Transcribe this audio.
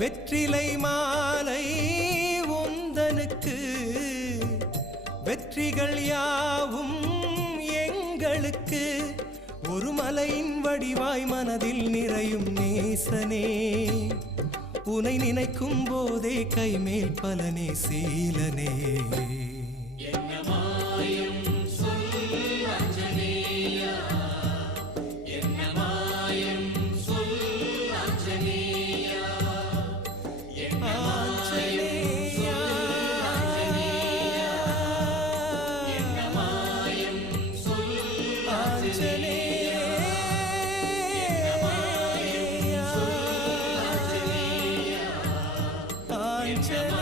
வெற்றிலை மாலை உந்தனுக்கு வெற்றிகள் யாவும் எங்களுக்கு ஒரு மலையின் வடிவாய் மனதில் நிறையும் நேசனே உனை நினைக்கும் போதே கைமேல் பலனே சீலனே Angela